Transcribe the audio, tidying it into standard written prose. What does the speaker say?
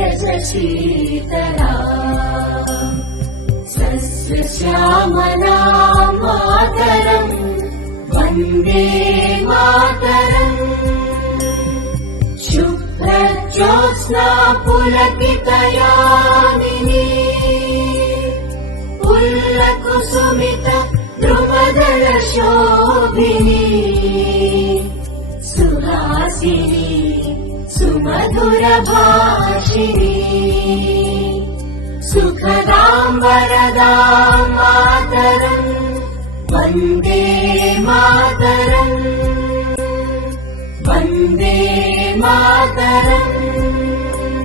नीरज शीतला सस्यश्यामला मातरम् वन्दे मातरम् शुभ्रज्योत्स्ना पुलकितयामिनी पुल्लकुसुमित द्रुमदल शोभिनी सुहासिनी सुमधुर भाषिणी सुखदां वरदां मातरम् वन्दे मातरम् वन्दे मातरम्।